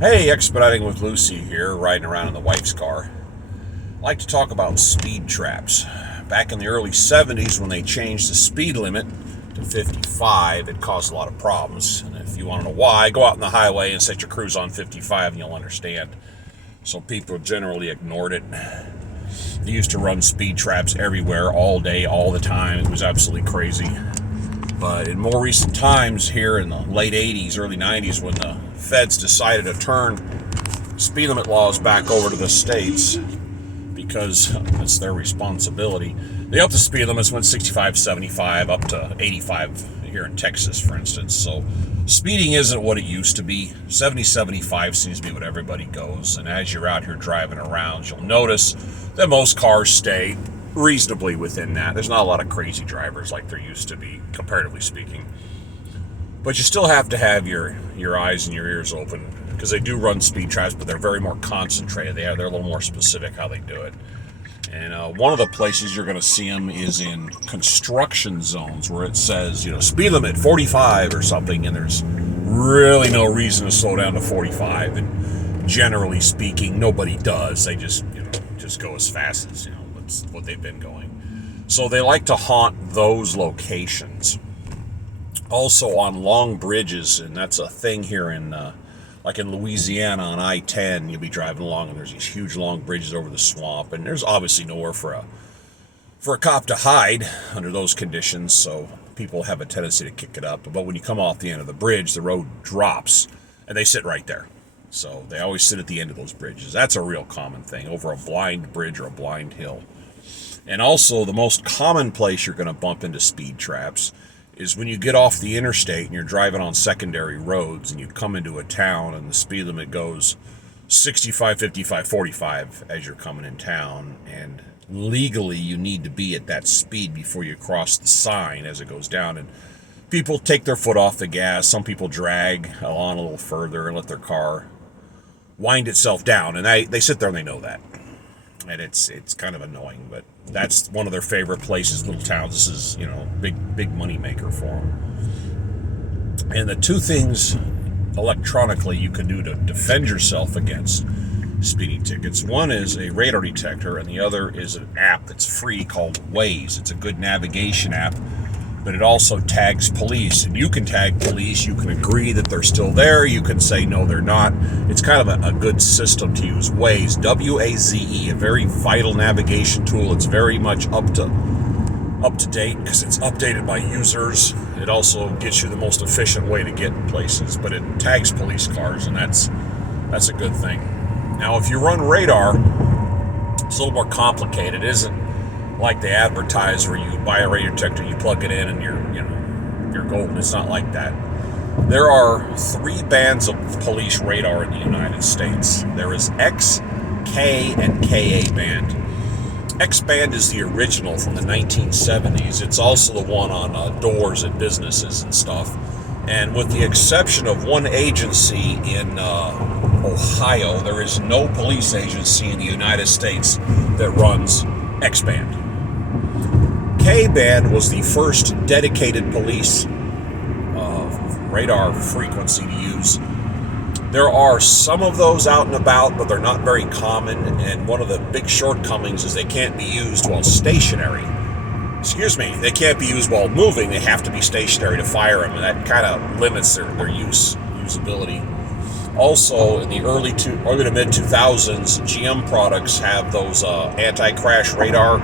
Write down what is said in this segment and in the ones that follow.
Hey, Expediting with Lucy here, riding around in the wife's car. I like to talk about speed traps. Back in the early 70s, when they changed the speed limit to 55, it caused a lot of problems. And if you want to know why, go out on the highway and set your cruise on 55 and you'll understand. So people generally ignored it. They used to run speed traps everywhere, all day, all the time. It was absolutely crazy. But in more recent times, here in the late 80s, early 90s, when the feds decided to turn speed limit laws back over to the states because it's their responsibility, they upped the speed limits, went 65, 75, up to 85 here in Texas, for instance. So speeding isn't what it used to be. 70, 75 seems to be what everybody goes. And as you're out here driving around, you'll notice that most cars stay reasonably within that. There's not a lot of crazy drivers like there used to be, comparatively speaking. But you still have to have your eyes and your ears open because they do run speed traps, but they're very more concentrated. They're a little more specific how they do it. And one of the places you're going to see them is in construction zones where it says, speed limit 45 or something, and there's really no reason to slow down to 45. And generally speaking, nobody does. They just go as fast as, that's what they've been going. So they like to haunt those locations. Also on long bridges, and that's a thing here in like in Louisiana on I-10, you'll be driving along and there's these huge long bridges over the swamp, and there's obviously nowhere for a cop to hide under those conditions, so people have a tendency to kick it up. But when you come off the end of the bridge, the road drops and they sit right there. So they always sit at the end of those bridges. That's a real common thing, over a blind bridge or a blind hill. And also the most common place you're going to bump into speed traps is when you get off the interstate and you're driving on secondary roads and you come into a town and the speed limit goes 65, 55, 45 as you're coming in town, and legally you need to be at that speed before you cross the sign as it goes down. And people take their foot off the gas. Some people drag on a little further and let their car wind itself down, and they sit there and they know that. And it's kind of annoying, but that's one of their favorite places, little towns. This is, big money maker for them. And the two things electronically you can do to defend yourself against speeding tickets, one is a radar detector, and the other is an app that's free called Waze. It's a good navigation app, but it also tags police, and you can tag police. You can agree that they're still there. You can say no, they're not. It's kind of a good system to use. Waze, W-A-Z-E, a very vital navigation tool. It's very much up to date because it's updated by users. It also gets you the most efficient way to get places, but it tags police cars, and that's a good thing. Now, if you run radar, it's a little more complicated. It isn't like they advertise where you buy a radar detector, you plug it in, and you're golden. It's not like that. There are three bands of police radar in the United States. There is X, K, and KA band. X band is the original from the 1970s. It's also the one on doors at businesses and stuff. And with the exception of one agency in Ohio, there is no police agency in the United States that runs X band. K-band was the first dedicated police radar frequency to use. There are some of those out and about, but they're not very common, and one of the big shortcomings is they can't be used while stationary. They can't be used while moving. They have to be stationary to fire them, and that kind of limits their usability. Also, in the early to mid-2000s, GM products have those anti-crash radar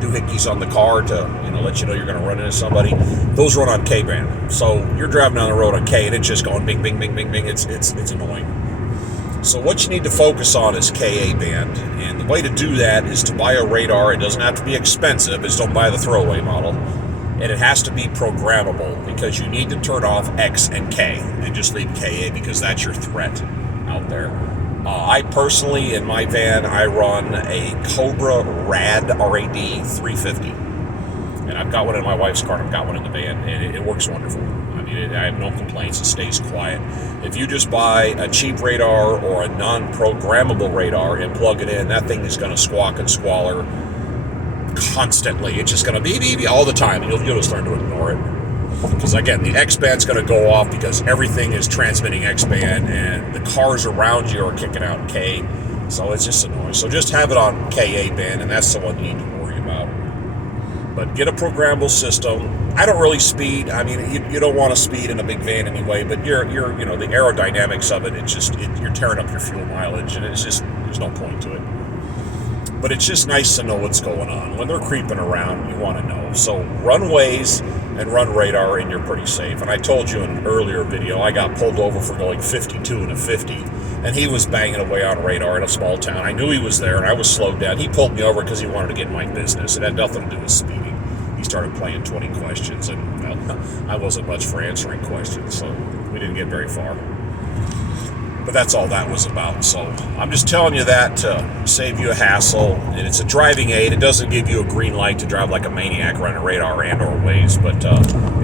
doohickeys on the car to let you know you're going to run into somebody. Those run on K-band. So you're driving down the road on K and it's just going bing, bing, bing, bing, bing. It's annoying. So what you need to focus on is KA band. And the way to do that is to buy a radar. It doesn't have to be expensive. Just don't buy the throwaway model. And it has to be programmable because you need to turn off X and K and just leave KA because that's your threat out there. I personally, in my van, I run a Cobra RAD, R-A-D 350. And I've got one in my wife's car, and I've got one in the van, and it works wonderful. I mean, I have no complaints. It stays quiet. If you just buy a cheap radar or a non-programmable radar and plug it in, that thing is going to squawk and squalor constantly. It's just going to beep, beep, beep all the time, and you'll just learn to ignore it. Because again, the X-band's going to go off because everything is transmitting X-band, and the cars around you are kicking out K. So it's just annoying. So just have it on KA band, and that's the one you need to worry about. But get a programmable system. I don't really speed. I mean, you don't want to speed in a big van anyway. But you're the aerodynamics of it. You're tearing up your fuel mileage, and it's just there's no point to it. But it's just nice to know what's going on. When they're creeping around, you want to know. So run Waze and run radar, and you're pretty safe. And I told you in an earlier video, I got pulled over for going 52 in a 50, and he was banging away on radar in a small town. I knew he was there, and I was slowed down. He pulled me over because he wanted to get in my business. It had nothing to do with speeding. He started playing 20 questions, and well, I wasn't much for answering questions, so we didn't get very far. But that's all that was about. So I'm just telling you that to save you a hassle. And it's a driving aid. It doesn't give you a green light to drive like a maniac running radar and or Waze, but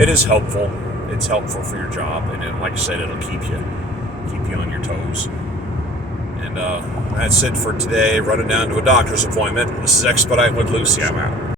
it is helpful. It's helpful for your job, and like I said, it'll keep you on your toes. And that's it for today. Running down to a doctor's appointment. This is Expedite with Lucy. I'm out.